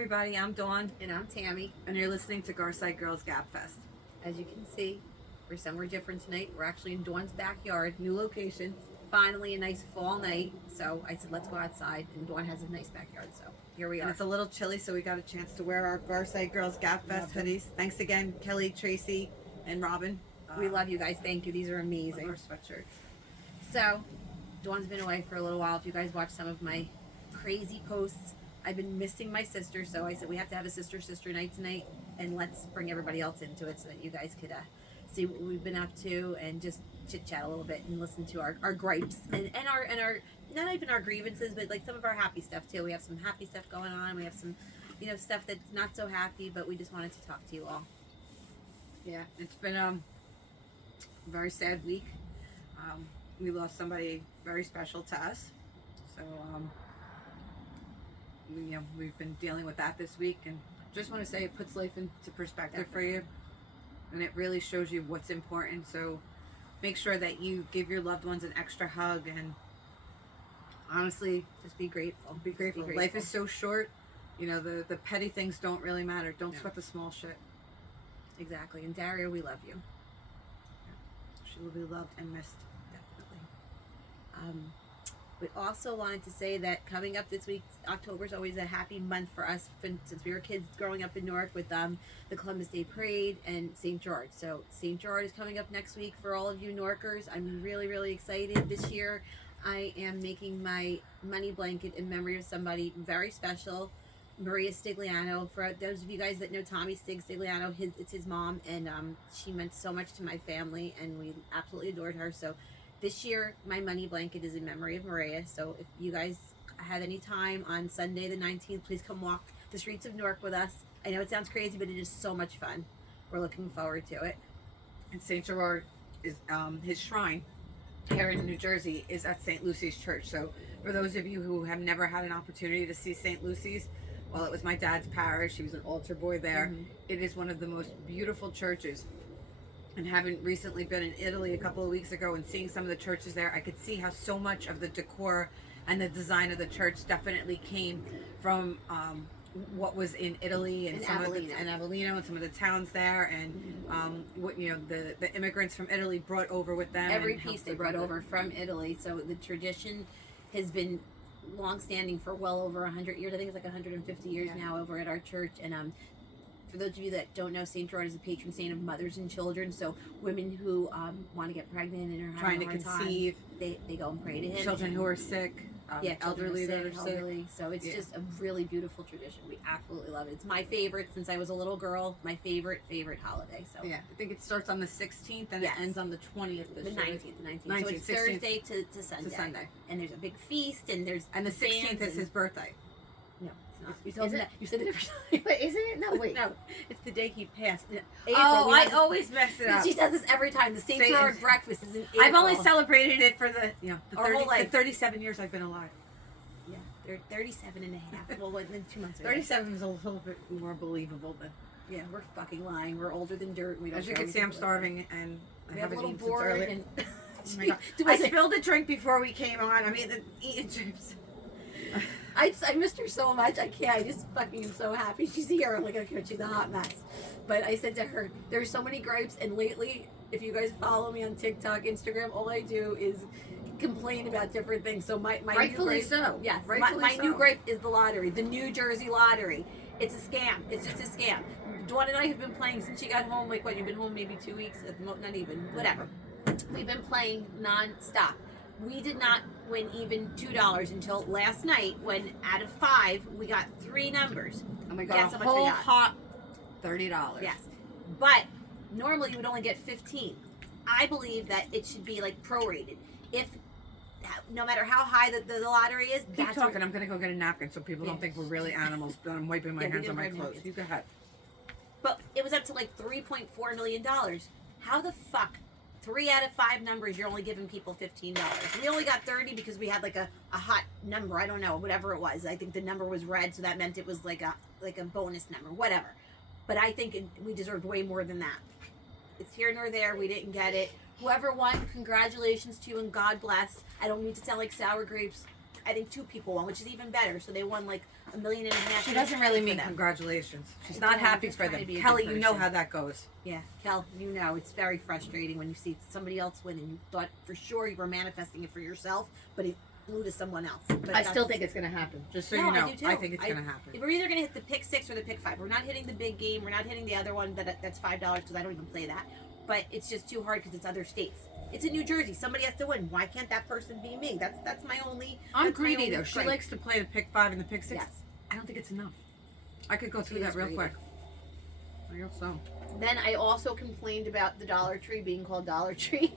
everybody, I'm Dawn, And I'm Tammy. and you're listening to Garside Girls Gap Fest. As you can see, we're somewhere different tonight. We're actually in Dawn's backyard, new location. Finally, a nice fall night. So I said, let's go outside. And Dawn has a nice backyard. So here we And are. it's a little chilly, so we got a chance to wear our Garside Girls Gap Fest Love them. hoodies. Thanks again, Kelly, Tracy, and Robin. We love you guys. Thank you. These are Love amazing. our sweatshirts. So, Dawn's been away for a little while. If you guys watch some of my crazy posts, I've been missing my sister. So I said, we have to have a sister night tonight. And let's bring everybody else into it so that you guys could see what we've been up to and just chit chat a little bit and listen to our gripes and our not even our grievances, but like some of our happy stuff too. We have some happy stuff going on. We have some, stuff that's not so happy, but we just wanted to talk to you all. Yeah, it's been a very sad week. We lost somebody very special to us. So, we've been dealing with that this week, and just want to say it puts life into perspective for you, and it really shows you what's important. So make sure that you give your loved ones an extra hug, and honestly, Just be grateful. be grateful. Life is so short. The petty things don't really matter. Don't sweat the small shit. Exactly. And Daria, we love you. She will be loved and missed. Definitely. We also wanted to say that coming up this week, October is always a happy month for us since we were kids growing up in Newark with the Columbus Day Parade and St. George. So St. George is coming up next week for all of you Newarkers. I'm really, really excited. This year I am making my money blanket in memory of somebody very special, Maria Stigliano. For those of you guys that know Tommy Stigliano, it's his mom, and she meant so much to my family, and we absolutely adored her. So this year, my money blanket is in memory of Maria. So if you guys have any time on Sunday the 19th, please come walk the streets of Newark with us. I know it sounds crazy, but it is so much fun. We're looking forward to it. And St. Gerard is his shrine here in New Jersey is at St. Lucy's Church. So for those of you who have never had an opportunity to see St. Lucy's, well, it was my dad's parish. He was an altar boy there. Mhm. It is one of the most beautiful churches. And having recently been in Italy a couple of weeks ago and seeing some of the churches there, I could see how so much of the decor and the design of the church definitely came from what was in Italy and some Avellino. of the, and Avellino and some of the towns there, and what the immigrants from Italy brought over with them. Every and piece helped they brought over from Italy. So the tradition has been long-standing for well over 100 years. I think it's like 150 years now over at our church. And for those of you that don't know, St. George is a patron saint of mothers and children. So women who want to get pregnant and are trying having to a hard conceive, time, they go and pray to him. children who are sick, elderly that are sick. elderly. So it's Yeah. just a really beautiful tradition. We absolutely love it. It's my favorite since I was a little girl. My favorite holiday. So Yeah, I think it starts on the 16th and Yes. it ends on the 20th. the this 19th, year. So it's 16th Thursday to Sunday. to Sunday. And there's a big feast, and there's And the 16th bands is his birthday. No, it's not. You Is told me it? that. You said it every time. But isn't it? No, wait. No, it's the day he passed. April, Oh, we I have always mess it up. She does this every time. The St. Say- George breakfast is in April. I've only celebrated it for the Our whole life. 37 years I've been alive. Yeah, they're 37 and a half. Well, then 2 months ago. 37 is a little bit more believable than. Yeah, we're fucking lying. We're older than dirt. We don't As you care. can We see, I'm do starving and I We have a haven't little eaten since board earlier. and. Oh my God. Do I I say- spilled a drink before we came on. I mean, eating chips. I missed her so much. I can't. I just fucking am so happy she's here. I'm like, okay, she's a hot mess. But I said to her, there's so many gripes, and lately, if you guys follow me on TikTok, Instagram, all I do is complain about different things. So my Rightfully new gripe, so. yes, Rightfully my new so. gripe is the lottery, the New Jersey lottery. It's a scam. It's just a scam. Dawn and I have been playing since she got home. Like, what? You've been home maybe 2 weeks? Not even. Whatever. We've been playing non-stop. We did not win even $2 until last night, when out of 5 we got 3 numbers. Oh my Guess God, how a much we whole got? hot $30. Yes, but normally you would only get 15. I believe that it should be like prorated. If no matter how high the lottery is, Keep that's talking. where- I'm gonna go get a napkin so people Yeah. don't think we're really animals. But I'm wiping my Yeah, we hands did on my bring clothes. napkins. You go ahead. But it was up to like $3.4 million. How the fuck? 3 out of 5 numbers, you're only giving people $15. We only got 30 because we had like a hot number. I don't know, whatever it was. I think the number was red, so that meant it was like a bonus number, whatever. But I think we deserved way more than that. It's here nor there. We didn't get it. Whoever won, congratulations to you and God bless. I don't mean to sound like sour grapes. I think 2 people won, which is even better. So they won like $1.5 million. She doesn't really for mean them. congratulations. She's I not don't. happy Just for trying them. to be a Kelly, good you know person. how that goes. Yeah, Kel, you know it's very frustrating when you see somebody else win and you thought for sure you were manifesting it for yourself, but it blew to someone else. But I still think it's going to happen. Just so you know, I do too. I think it's going to happen. We're either going to hit the pick 6 or the pick 5. We're not hitting the big game. We're not hitting the other one that's $5 because I don't even play that. But it's just too hard because it's other states. It's in New Jersey. Somebody has to win. Why can't that person be me? That's my only. I'm that's my greedy only though. She gripe. likes to play the pick 5 and the pick 6. Yes. I don't think it's enough. I could go through She that is real greedy. quick. I guess so. Then I also complained about the Dollar Tree being called Dollar Tree.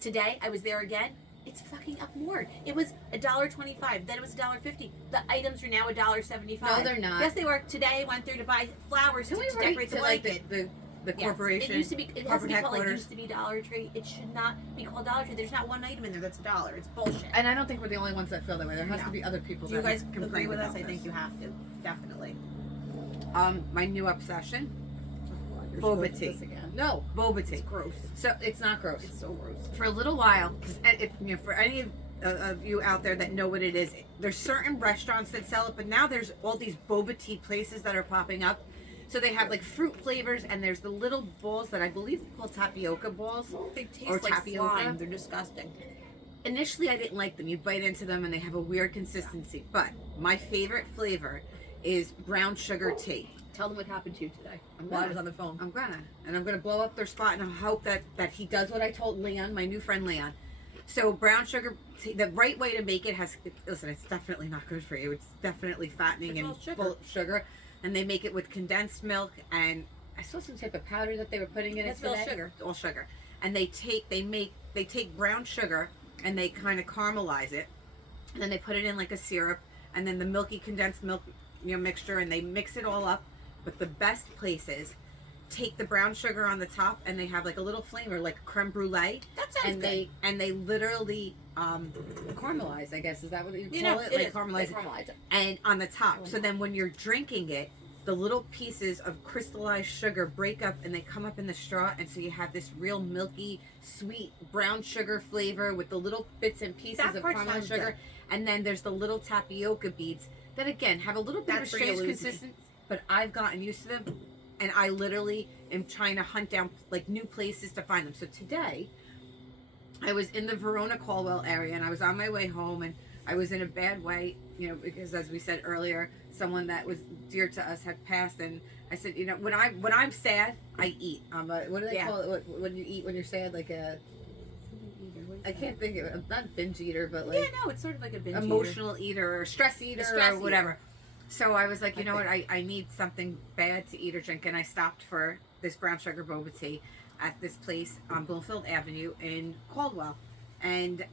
Today I was there again. It's fucking up more. It was $1.25. Then it was $1.50. The items are now $1.75. No, they're not. Yes, they were. Today I went through to buy flowers Can to we decorate write the to like blanket. the Yes. corporation? It used to be. It has to corporate be called. It headquarters? used to be Dollar Tree. It should not be called Dollar Tree. There's not one item in there that's $1. It's bullshit. And I don't think we're the only ones that feel that way. There has No. to be other people Do you that guys complain agree with us? about I think this. you have to. Definitely. My new obsession, You're boba supposed to tea. this again. No, boba tea. It's gross. So it's not gross. It's so gross. For a little while, 'cause if, you know, for any of you out there that know what it is, there's certain restaurants that sell it, but now there's all these boba tea places that are popping up. So they have like fruit flavors, and there's the little balls that I believe are called tapioca balls. They taste Or like tapioca. slime. They're disgusting. Initially, I didn't like them. You bite into them, and they have a weird consistency. But my favorite flavor is brown sugar tea. Tell them what happened to you today. I'm While I gonna. was on the phone. I'm gonna blow up their spot, and I hope that he does what I told Leon, my new friend Leon. So brown sugar tea, the right way to make it has. Listen, it's definitely not good for you. It's definitely fattening It's and all sugar. full of sugar, and they make it with condensed milk, and I saw some type of powder that they were putting in That's it all today. sugar. All sugar, and they take brown sugar and they kind of caramelize it, and then they put it in like a syrup, and then the milky condensed milk, mixture, and they mix it all up. But the best places take the brown sugar on the top, and they have like a little flavor, like creme brulee, That sounds and good. they literally caramelize. I guess is that what you call You know, it? it Like is. caramelize They it, caramelize it. and on the top. So then when you're drinking it, the little pieces of crystallized sugar break up and they come up in the straw, and so you have this real milky, sweet brown sugar flavor with the little bits and pieces That of part caramel sounds sugar. good. And then there's the little tapioca beads that again have a little bit That's of where a you strange lose me. consistency, but I've gotten used to them, and I literally am trying to hunt down like new places to find them. So today, I was in the Verona Caldwell area, and I was on my way home, and I was in a bad way, because as we said earlier, someone that was dear to us had passed, and I said, when I'm sad, I eat. What do they Yeah. call it? When you eat when you're sad, like a I can't think of it. Not binge eater, but like Yeah, no, it's sort of like a binge eater. emotional eater or stress eater stress or eater. whatever. So I was like, you know Okay. what? I need something bad to eat or drink, and I stopped for this brown sugar boba tea at this place on Bloomfield Avenue in Caldwell, and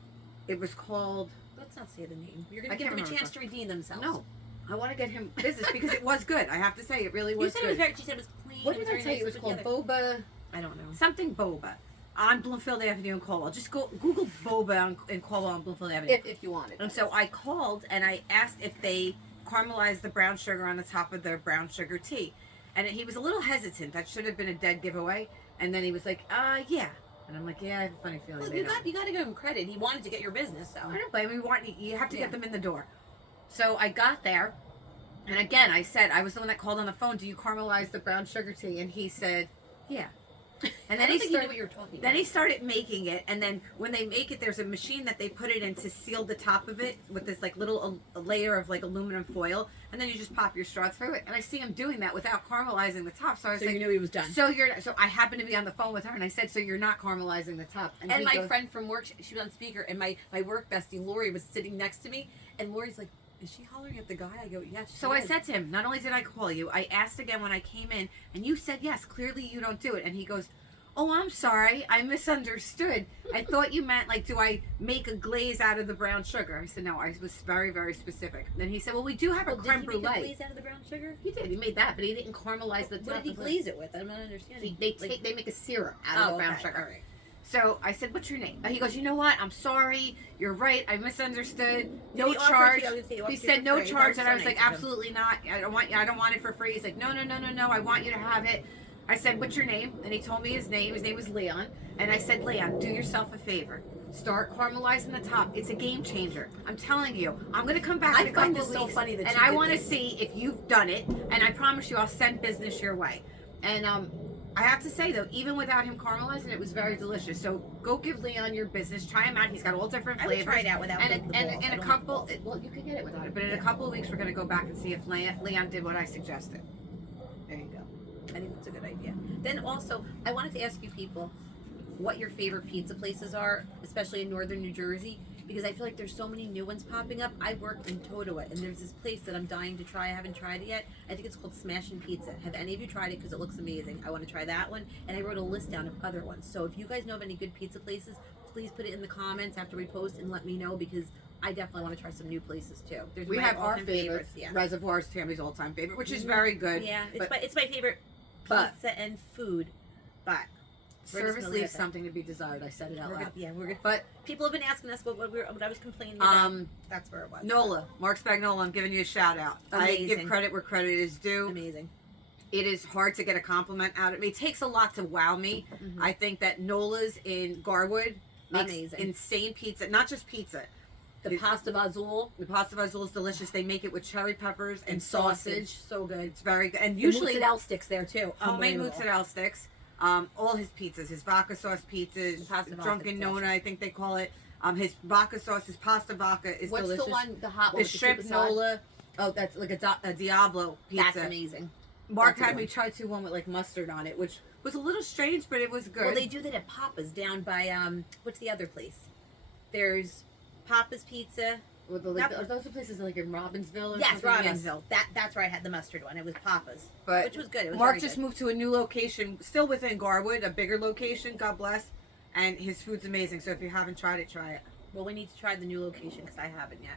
it was called. Let's not say the name. You're I going to give can't them a remember. chance to redeem themselves. No, I want to get him business because it was good. I have to say, it really You was said good. it was very. She said it was clean. What it did was I very tell you? It nice was put called together. boba. I don't know. Something boba on Bloomfield Avenue in Caldwell. Just Google boba in Caldwell on Bloomfield Avenue. If you want it. And so I called and I asked if they caramelized the brown sugar on the top of their brown sugar tea. And he was a little hesitant. That should have been a dead giveaway. And then he was like, yeah. And I'm like, yeah, I have a funny feeling. Well, they you don't. got to give him credit. He wanted to get your business, so. I don't blame him. You have to Yeah. get them in the door. So I got there. And again, I said, I was the one that called on the phone. Do you caramelize the brown sugar tea? And he said, yeah. And then I don't he think started, you knew what you were talking about. then he started making it, and then when they make it, there's a machine that they put it in to seal the top of it with this like little a layer of like aluminum foil, and then you just pop your straw through it. And I see him doing that without caramelizing the top. So I was So like, you knew he was done. so I happened to be on the phone with her, and I said, so you're not caramelizing the top? And he my goes, friend from work, she was on speaker, and my work bestie, Lori, was sitting next to me, and Lori's like, is she hollering at the guy? I go, yes. So I said to him, not only did I call you, I asked again when I came in, and you said yes. Clearly, you don't do it. And he goes, oh, I'm sorry. I misunderstood. I thought you meant, like, do I make a glaze out of the brown sugar? I said, no, I was very, very specific. Then he said, well, we do have a creme Did he make a brulee. glaze out of the brown sugar? He did. He made that, but he didn't caramelize the top. What did he of it. glaze it with? I'm not understanding. They make a syrup out of the brown sugar. All right. So I said, what's your name? He goes, you know what? I'm sorry. You're right. I misunderstood. No Did he offer charge. to- I was gonna say, he offered He you said for no free. That charge, was and so I was like, nice of him. absolutely not. I don't want it for free. He's like, no. I want you to have it. I said, what's your name? And he told me his name. His name was Leon. And I said, Leon, do yourself a favor. Start caramelizing the top. It's a game changer. I'm telling you. I'm gonna come back I in a find couple this so weeks, funny that and you I did want to this. see if you've done it. And I promise you, I'll send business your way. And I have to say though, even without him caramelizing, it was very delicious. So go give Leon your business. Try him out. He's got all different I flavors. would try it out without And the balls. I in a don't like couple, balls. well, you can get it without it. But in a couple of weeks, we're gonna go back and see if Leon did what I suggested. There you go. I think that's a good idea. Then also, I wanted to ask you people what your favorite pizza places are, especially in northern New Jersey, because I feel like there's so many new ones popping up. I work in Totowa, and there's this place that I'm dying to try. I haven't tried it yet. I think it's called Smashin' Pizza. Have any of you tried it? Because it looks amazing. I want to try that one, and I wrote a list down of other ones. So if you guys know of any good pizza places, please put it in the comments after we post and let me know, because I definitely want to try some new places too. There's We my have our all-time favorites. Yeah. Reservoirs, Tammy's all-time favorite, which is Mhm. very good. Yeah, but it's my favorite but- pizza and food, but we're just service gonna leave leaves it. something to be desired. I said it out We're loud. gonna, yeah, we're gonna. But People have been asking us what I was complaining about. um, That's where it was. Nola, Mark Spagnola, I'm giving you a shout out. I give Amazing. credit where credit is due. Amazing. It is hard to get a compliment out of me. It takes a lot to wow me. Mhm. I think that Nola's in Garwood makes Amazing. insane pizza. Not just pizza. The pasta vazul The pasta vazul is delicious. They make it with cherry peppers and, and sausage. so good. It's very good. And Usually usually mozzarella sticks there too. homemade Unbelievable. mozzarella sticks. All his pizzas, his vodka sauce pizzas, The pasta vodka drunken is Nona, delicious. I think they call it. His vodka sauce, his pasta vodka is What's delicious. the one? The hot one. The with shrimp super sauce? Nola. Oh, that's like a Diablo pizza. That's amazing. Mark That's a had me good try one with like mustard on it, which was a little strange, but it was good. Well, they do that at Papa's down by what's the other place? There's Papa's Pizza. With the, are those the places like in Robbinsville? Or Yes, something? Robbinsville. That's where I had the mustard one. It was Papa's, But which was good. It was Mark very just good. moved to a new location, still within Garwood, a bigger location. God bless. And his food's amazing. So if you haven't tried it, try it. Well, we need to try the new location because I haven't yet.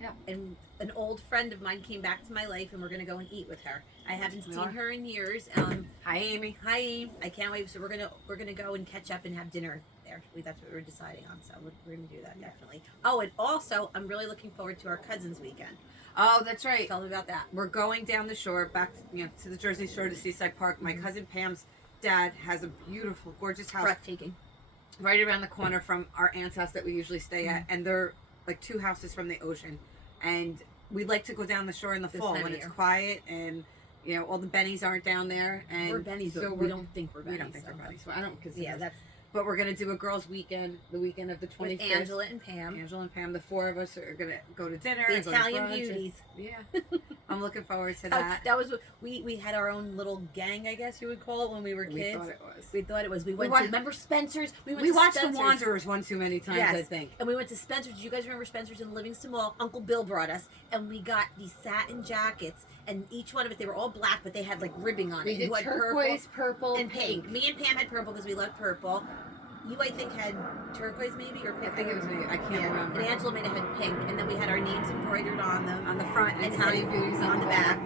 Yeah. And an old friend of mine came back to my life, and we're gonna go and eat with her. I haven't We seen are. her in years. Hi, Amy. Hi, Aim. I can't wait. So we're gonna go and catch up and have dinner there. That's what we're deciding on. So we're gonna do that definitely. Oh, and also I'm really looking forward to our cousins weekend. Oh, that's right. Tell me about that. We're going down the shore, back to the Jersey Shore to Seaside Park. My Mhm. cousin Pam's dad has a beautiful, gorgeous house Breathtaking. right around the corner from our aunt's house that we usually stay at, Mm-hmm. and they're like 2 houses from the ocean. And we'd like to go down the shore in the This fall time when of it's year. quiet and all the bennies aren't down there. And We're Bennies, but so we don't think we're Bennies. we don't think we're bennies. Well, I don't consider. Yeah, that's But we're gonna do a girls' weekend, the weekend of the with 25th. Angela and Pam, Angela and Pam, the 4 of us are gonna go to dinner. the and go to Italian brunch and- beauties. Yeah, I'm looking forward to that. That was what we had our own little gang, I guess you would call it, when we were kids. We thought it was. We thought it was. We went wa- to remember Spencer's. We We to watched Spencer's. The Wanderers one too many times, Yes. I think. And we went to Spencer's. Do you guys remember Spencer's in Livingston Mall? Uncle Bill brought us, and we got these satin jackets, and each one of us, they were all black, but they had like ribbing on it. We did You had turquoise, purple, and pink. Me and Pam had purple because we loved purple. You, I think, had turquoise maybe or I pink. think it was me. I can't remember. And Angela may have had pink, and then we had our names embroidered on them On the front, and and Italian it said beauties on the back.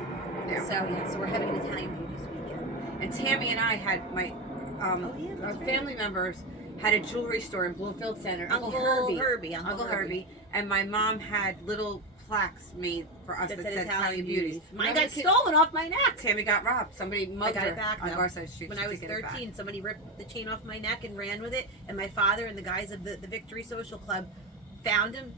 Yeah. So we're having an Italian beauties weekend. And Tammy and I had my Oh, yeah, our that's right. family members had a jewelry store in Bloomfield Center. Uncle Herbie. Uncle Herbie, and my mom had little plaques made for us that, That said Italian beauties. Mine Remember got the kid- stolen off my neck. Tammy got robbed. Somebody mugged got her it back, on though. Garside Street. When She I was took it back. 13, somebody ripped the chain off my neck and ran with it, and my father and the guys of the Victory Social Club found him,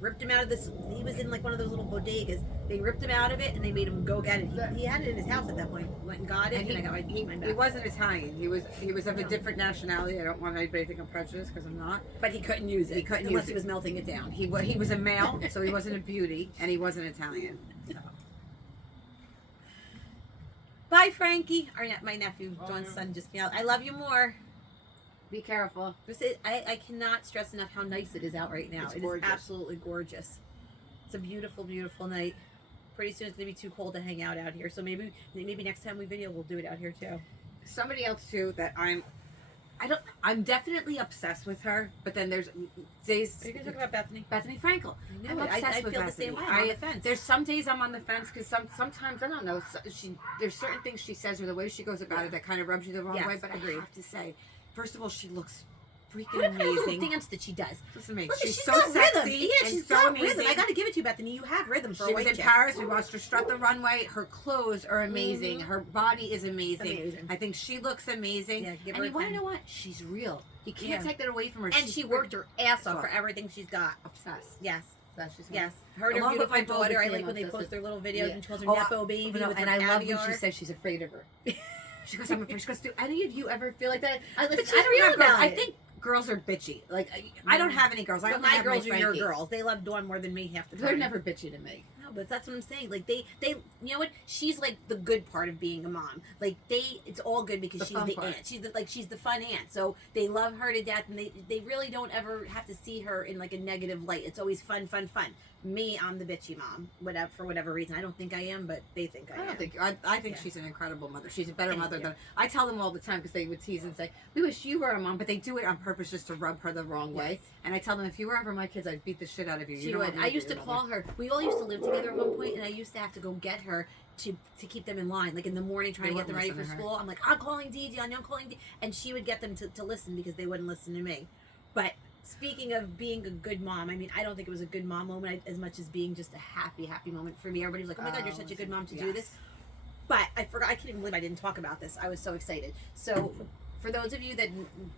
ripped him out of this. He was in like one of those little bodegas. They ripped him out of it and they made him go get it. He had it in his house at that point. Went and got it, And and I got mine back. he wasn't Italian. He was of a No. different nationality. I don't want anybody to think I'm prejudiced because I'm not. But he couldn't use it. He couldn't unless use he it. was melting it down. He was a male, so he wasn't a beauty, and he wasn't Italian. Bye, Frankie. My nephew, Dawn's son, just came out. I love you more. Be careful. I cannot stress enough how nice it is out right now. It's It is gorgeous. absolutely gorgeous. It's a beautiful, beautiful night. Pretty soon it's gonna be too cold to hang out here. So maybe next time we video we'll do it out here too. Somebody else too that I'm definitely obsessed with her. But then there's days. Are you gonna talk about Bethany? Bethany Frankel. I I'm know it. obsessed I with feel the Bethany. same way. I'm on the fence. There's some days I'm on the fence because sometimes I don't know. There's certain things she says or the way she goes about it that kind of rubs you the wrong Yes, way. But agreed. I have to say, first of all, she looks freaking What about her little amazing. dance that she does? She's amazing. Look, She's so got rhythm. sexy Yeah, and she's so got amazing. rhythm. I gotta give it to too, Bethany. You have rhythm for She a was white in chick. Paris. We watched her strut the runway. Her clothes are amazing. Mhm. Her body is amazing. Amazing. I think she looks amazing. Yeah, give and her you a want to 10. know what? She's real. You can't Yeah. take that away from her. And She's she worked her ass off Oh. for everything she's got. obsessed. Yes. That's just Yes. Her and her Along with beautiful my daughter. I Boba like when they Tea, post their little videos Yeah. and she calls her Oh, Nepo baby with and her I love when caviar. she says she's afraid of her. She goes, I'm afraid. She goes, do any of you ever feel like that? But Listen, she's I don't real have girls. about I it. think girls are bitchy. Like I don't have any girls. I But only my have girls my are your Frankie. girls. They love Dawn more than me half the time. They're never bitchy to me. No, but that's what I'm saying. Like they, you know what? She's like the good part of being a mom. Like it's all good because The she's fun the part. aunt. She's the fun aunt. So they love her to death, and they really don't ever have to see her in like a negative light. It's always fun, fun, fun. Me, I'm the bitchy mom. Whatever, for whatever reason, I don't think I am, but they think I am. I think Yeah. she's an incredible mother. She's a better Thank mother you. than I tell them all the time because they would tease and say, "We wish you were a mom," but they do it on purpose just to rub her the wrong way. Yes. And I tell them, if you were ever my kids, I'd beat the shit out of you. You She don't would. have to I look used at to your call her. We all used to live together at one point, and I used to have to go get her to keep them in line, like in the morning, trying They to get them ready wouldn't for listen to school. I'm like, I'm calling Dee, I'm calling Dee, and she would get them to listen because they wouldn't listen to me. But speaking of being a good mom, I mean, I don't think it was a good mom moment as much as being just a happy, happy moment for me. Everybody was like, "Oh my God, you're such a good mom to do yes. this." But I forgot. I can't even believe I didn't talk about this. I was so excited. So, for those of you that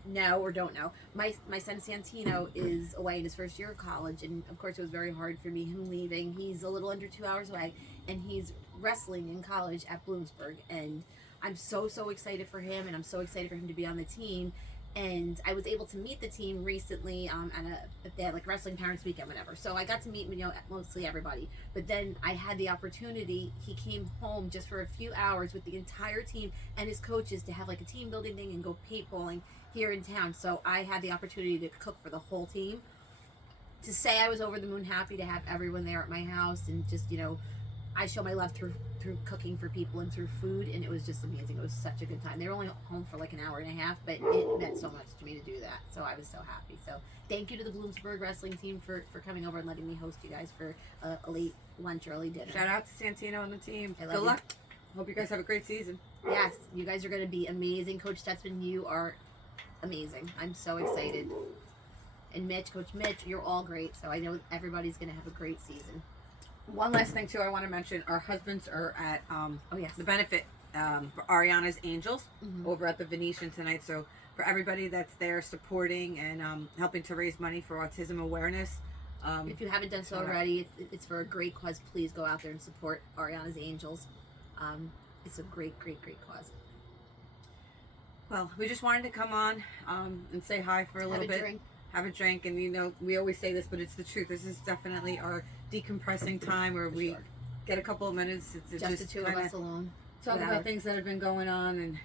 know or don't know, my son Santino is away in his first year of college, and of course it was very hard for me him leaving. He's a little under 2 hours away, and he's wrestling in college at Bloomsburg, and I'm so excited for him, and I'm so excited for him to be on the team. And I was able to meet the team recently at they had like wrestling parents weekend, whatever. So I got to meet mostly everybody. But then I had the opportunity. He came home just for a few hours with the entire team and his coaches to have like a team building thing and go paintballing here in town. So I had the opportunity to cook for the whole team. To say I was over the moon happy to have everyone there at my house, and just I show my love through cooking for people and through food, and it was just amazing. It was such a good time. They were only home for like an hour and a half, but it meant so much to me to do that. So I was so happy. So thank you to the Bloomsburg wrestling team for coming over and letting me host you guys for a late lunch, early dinner. Shout out to Santino and the team. I love Good you. luck. Hope you guys have a great season. Yes, you guys are going to be amazing. Coach Tetzman, you are amazing. I'm so excited. And Mitch, Coach Mitch, you're all great. So I know everybody's going to have a great season. One last thing too, I want to mention: our husbands are at Oh yes. the benefit for Ariana's Angels Mhm. over at the Venetian tonight. So for everybody that's there supporting and helping to raise money for autism awareness, If you haven't done so shout out. already, it's for a great cause. Please go out there and support Ariana's Angels. It's a great cause. well, we just wanted to come on and say hi for a little bit. Drink. Have a drink, and we always say this, but it's the truth. This is definitely our decompressing time where we sure. get a couple of minutes to Just the just two of kinda us alone. talk without- about things that have been going on and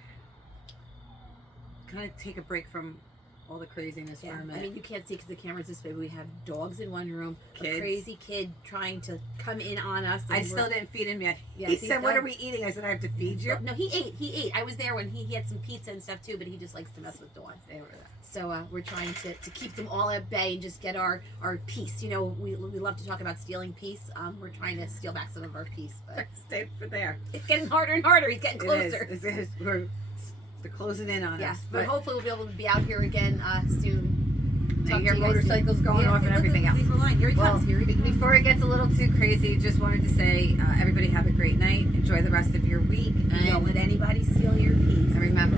kind of take a break from all the craziness Yeah. for a I minute. mean, you can't see because the camera's this way. But we have dogs in one room, Kids. a crazy kid trying to come in on us. I and still we're- didn't feed him yet. Yes, He he's said, "What done. are we eating?" I said, "I have to feed you." No, he ate. I was there when he had some pizza and stuff too, but he just likes to mess with Dawn. They were there. So we're trying to keep them all at bay and just get our peace. We love to talk about stealing peace. We're trying to steal back some of our peace, but Stay for there. it's getting harder and harder. He's getting closer. It is. They're closing in on Yes, us. but hopefully we'll be able to be out here again soon. I Talk hear to you guys soon. motorcycles going off and look, everything else. Leave the line. Here he Well, comes. Here he comes. before it gets a little too crazy, just wanted to say, everybody have a great night. Enjoy the rest of your week, Don't and let anybody steal your peace. remember,